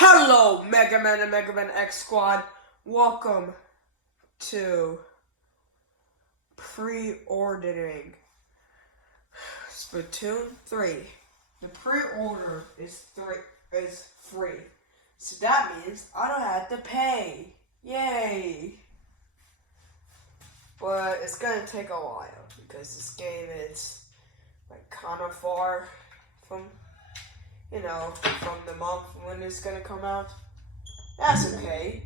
Hello, Mega Man and Mega Man X Squad. Welcome to Preordering Splatoon 3. The pre-order is free. So that means I don't have to pay. Yay! But it's gonna take a while because this game is like kind of far from the month when it's gonna come out. That's okay.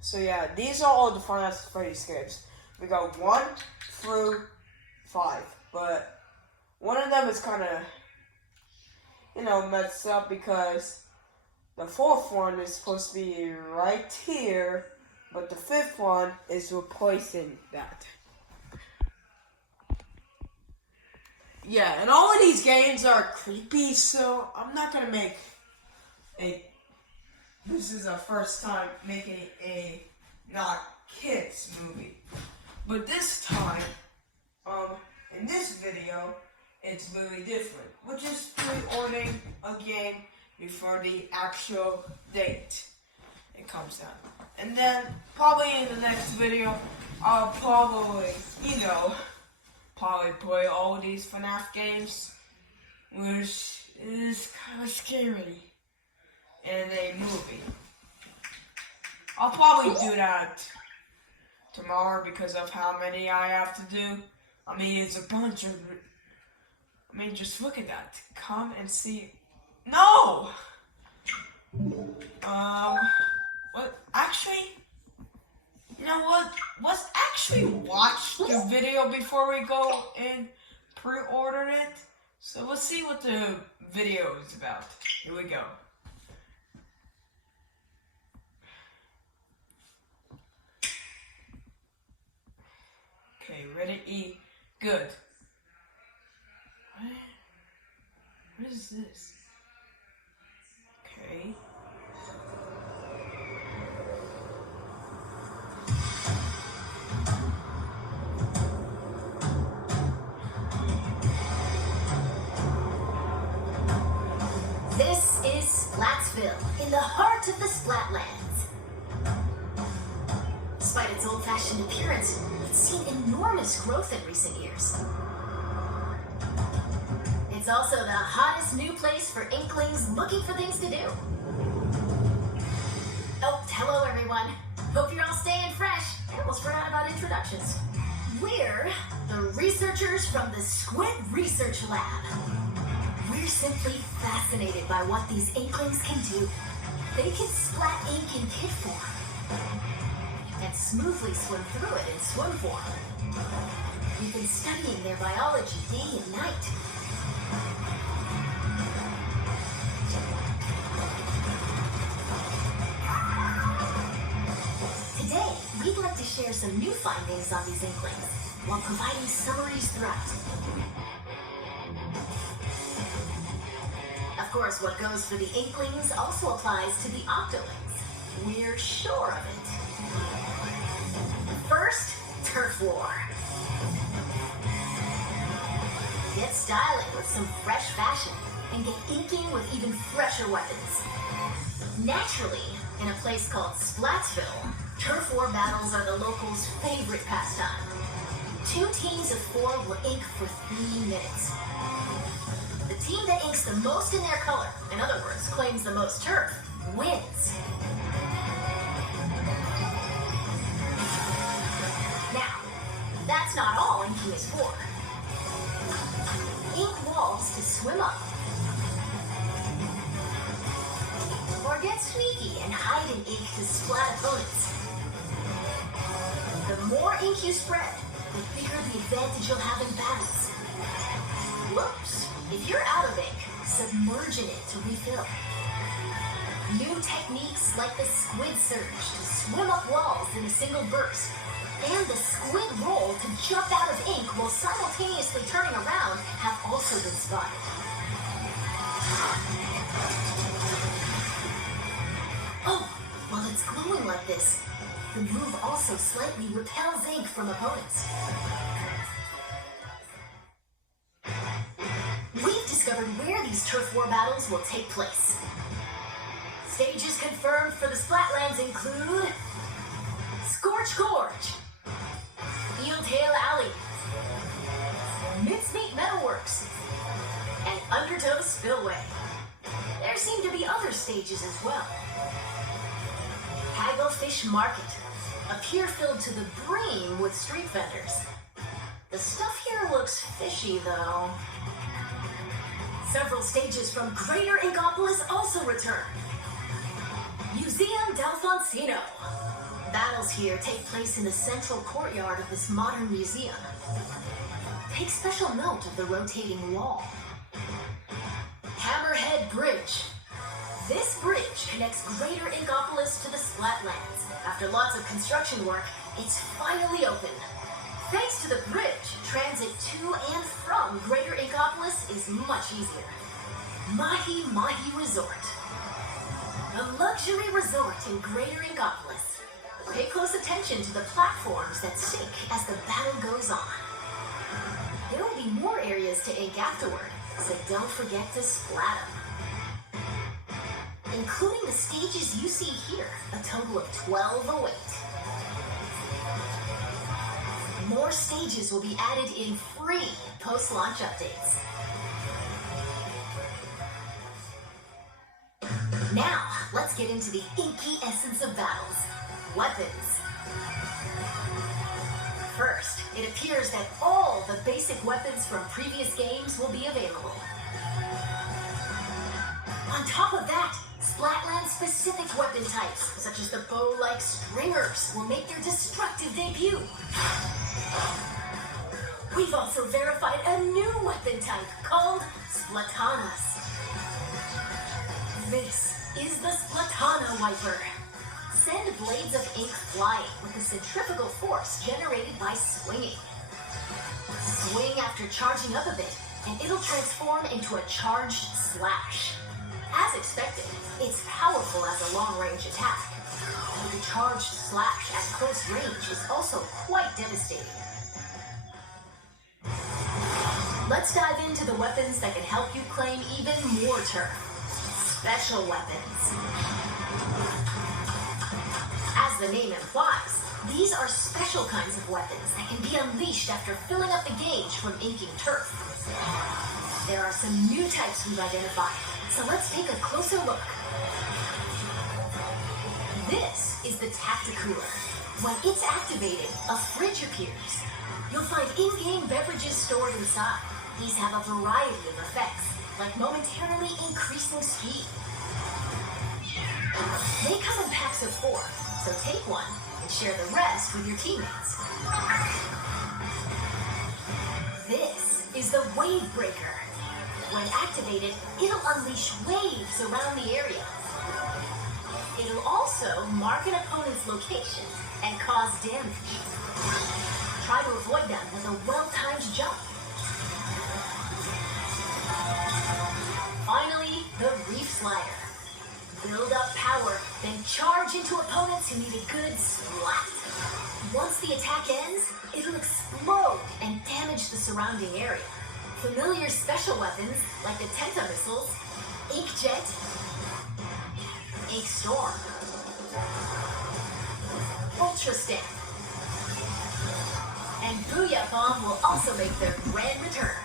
So yeah, these are all the Five Nights at Freddy's games. We got 1 through 5, but one of them is kind of, messed up because the 4th one is supposed to be right here, but the 5th one is replacing that. Yeah, and all of these games are creepy, so I'm not gonna make this is our first time making a not kids movie. But this time, in this video, it's really different. We're just pre-ordering a game before the actual date it comes out. And then, probably in the next video, I'll probably play all of these FNAF games, which is kind of scary in a movie. I'll probably do that tomorrow because of how many I have to do. I mean, it's a bunch of... just look at that. Come and see... No! What? Actually... You know what? Let's actually watch the video before we go and pre-order it. So let's see what the video is about. Here we go. Okay, ready, E, good. What is this? Okay. This is Splatsville, in the heart of the Splatlands. Despite its old-fashioned appearance, it's seen enormous growth in recent years. It's also the hottest new place for Inklings looking for things to do. Oh, hello everyone. Hope you're all staying fresh. I almost forgot about introductions. We're the researchers from the Squid Research Lab. We're simply fascinated by what these Inklings can do. They can splat ink in kit form and smoothly swim through it in swim form. We've been studying their biology day and night. Today, we'd like to share some new findings on these Inklings while providing summaries throughout. Of course, what goes for the Inklings also applies to the Octolings. We're sure of it. First, Turf War. Get styling with some fresh fashion and get inking with even fresher weapons. Naturally, in a place called Splatsville, Turf War battles are the locals' favorite pastime. 2 teams of 4 will ink for 3 minutes. The team that inks the most in their color, in other words, claims the most turf, wins. Now, that's not all inking is for. Ink walls to swim up. Or get sneaky and hide in ink to splat opponents. The more ink you spread, the bigger the advantage you'll have in battles. Whoops! If you're out of ink, submerge in it to refill. New techniques like the squid surge to swim up walls in a single burst, and the squid roll to jump out of ink while simultaneously turning around have also been spotted. Oh, while it's glowing like this, the move also slightly repels ink from opponents. We've discovered where these turf war battles will take place. Stages confirmed for the Splatlands include Scorch Gorge, Eel Tail Alley, Mincemeat Metalworks, and Undertow Spillway. There seem to be other stages as well. Hagglefish Market, a pier filled to the brim with street vendors. The stuff here looks fishy, though. Several stages from Greater Inkopolis also return. Museum Delfoncino. Battles here take place in the central courtyard of this modern museum. Take special note of the rotating wall. Hammerhead Bridge. This bridge connects Greater Inkopolis to the Splatlands. After lots of construction work, it's finally open. Thanks to the bridge, transit to and from Greater Inkopolis is much easier. Mahi Mahi Resort. A luxury resort in Greater Inkopolis. Pay close attention to the platforms that sink as the battle goes on. There will be more areas to ink afterward, so don't forget to splat them. Including the stages you see here, a total of 12 await. More stages will be added in free post-launch updates. Now, let's get into the inky essence of battles. Weapons. First, it appears that all the basic weapons from previous games will be available. On top of that, Splatland-specific weapon types, such as the bow-like stringers, will make their destructive debut. We've also verified a new weapon type called Splatanas. This is the Splatana Wiper. Send blades of ink flying with the centrifugal force generated by swinging. Swing after charging up a bit, and it'll transform into a charged slash. As expected, it's powerful as a long-range attack. But the charged slash at close range is also quite devastating. Let's dive into the weapons that can help you claim even more turf. Special weapons. As the name implies, these are special kinds of weapons that can be unleashed after filling up the gauge from inking turf. There are some new types we've identified, so let's take a closer look. This is the Tacticooler. When it's activated, a fridge appears. You'll find in-game beverages stored inside. These have a variety of effects, like momentarily increasing speed. They come in packs of 4, so take one and share the rest with your teammates. This is the Wave Breaker. When activated, it'll unleash waves around the area. It'll also mark an opponent's location and cause damage. Try to avoid them with a well-timed jump. Finally, the Reef Slider. Build up power, then charge into opponents who need a good splat. Once the attack ends, it'll explode and damage the surrounding area. Familiar special weapons like the Tenta missiles, Inkjet, Ink Storm, Ultra Stamp, and Booyah Bomb will also make their grand return.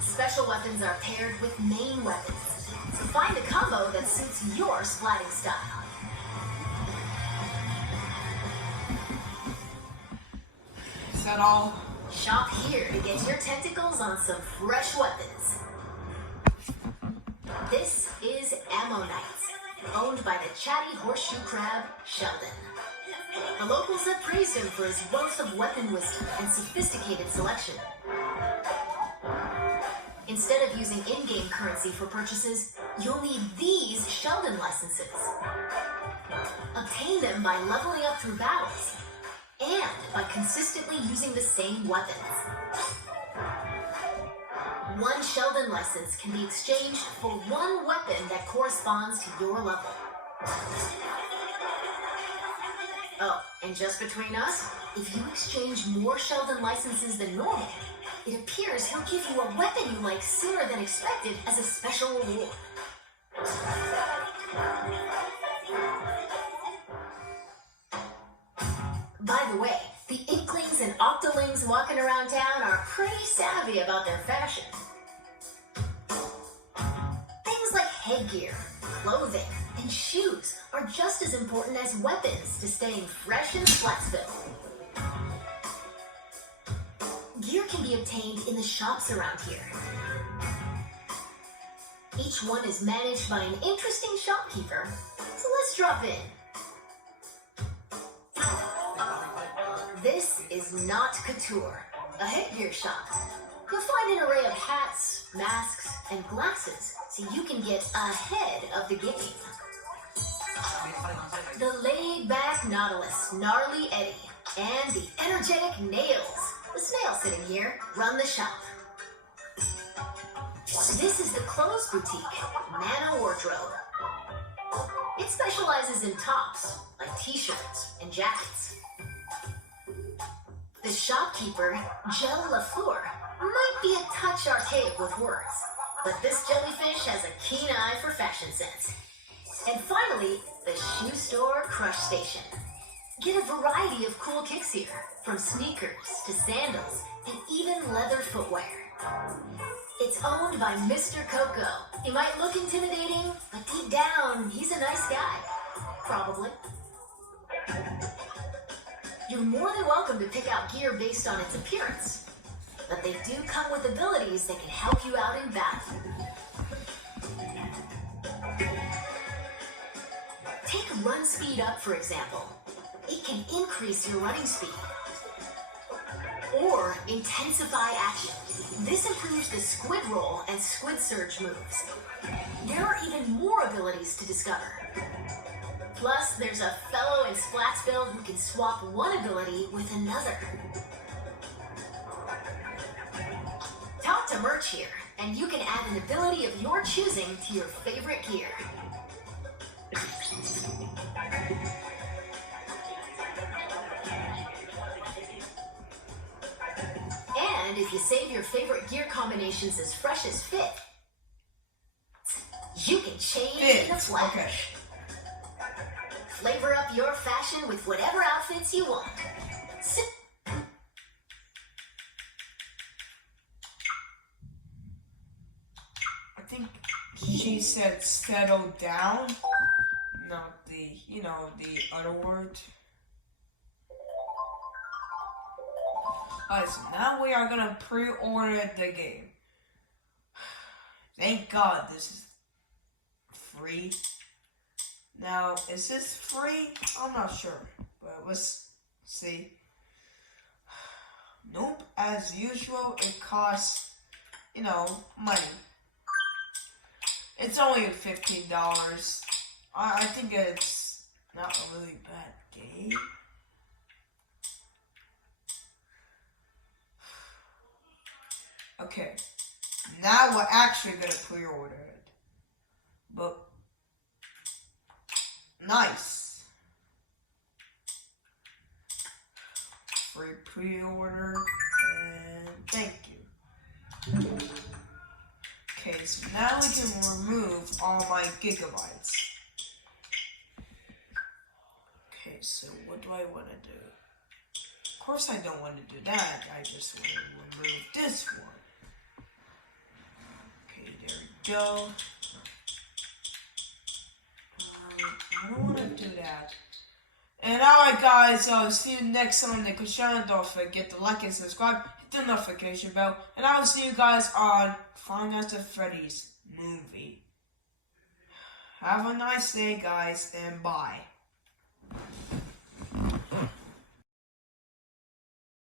Special weapons are paired with main weapons, so find a combo that suits your splatting style. Is that all? Shop here to get your tentacles on some fresh weapons. This is Ammo Knights, owned by the chatty horseshoe crab, Sheldon. The locals have praised him for his wealth of weapon wisdom and sophisticated selection. Instead of using in-game currency for purchases, you'll need these Sheldon licenses. Obtain them by leveling up through battles, and by consistently using the same weapons. One Sheldon license can be exchanged for one weapon that corresponds to your level. Oh, and just between us, if you exchange more Sheldon licenses than normal, it appears he'll give you a weapon you like sooner than expected as a special reward. By the way, the Inklings and Octolings walking around town are pretty savvy about their fashion. Things like headgear, clothing, and shoes are just as important as weapons to staying fresh in Splatsville. Gear can be obtained in the shops around here. Each one is managed by an interesting shopkeeper, so let's drop in. This is not Couture, a headgear shop. You'll find an array of hats, masks, and glasses so you can get ahead of the game. The laid-back Nautilus, Gnarly Eddie, and the energetic Nails, the snail sitting here, run the shop. This is the clothes boutique, Nano Wardrobe. It specializes in tops, like t-shirts and jackets. The shopkeeper, Gel LaFleur, might be a touch archaic with words, but this jellyfish has a keen eye for fashion sense. And finally, the shoe store Crush Station. Get a variety of cool kicks here, from sneakers to sandals and even leather footwear. It's owned by Mr. Coco. He might look intimidating, but deep down, he's a nice guy. Probably. You're more than welcome to pick out gear based on its appearance, but they do come with abilities that can help you out in battle. Take Run Speed Up, for example. It can increase your running speed. Or Intensify Action. This improves the Squid Roll and Squid Surge moves. There are even more abilities to discover. Plus, there's a fellow in Splatsville who can swap one ability with another. Talk to Merch here, and you can add an ability of your choosing to your favorite gear. And if you save your favorite gear combinations as fresh as fit, you can change in a flash. Okay. Flavor up your fashion with whatever outfits you want. I think she said settle down, not the, the other word. Alright, so now we are gonna pre-order the game. Thank God this is free. Now, is this free? I'm not sure, but let's see. Nope, as usual, it costs, money. It's only $15. I think it's not a really bad game. Okay, now we're actually gonna pre-order it. But nice. Free pre-order, and thank you. Okay, so now we can remove all my gigabytes. Okay, so what do I want to do? Of course I don't want to do that, I just want to remove this one. Okay, there we go. I don't want to do that. And alright guys, see you next time on the channel. Don't forget to like and subscribe, hit the notification bell, and I will see you guys on Five Nights at Freddy's movie. Have a nice day guys, and bye.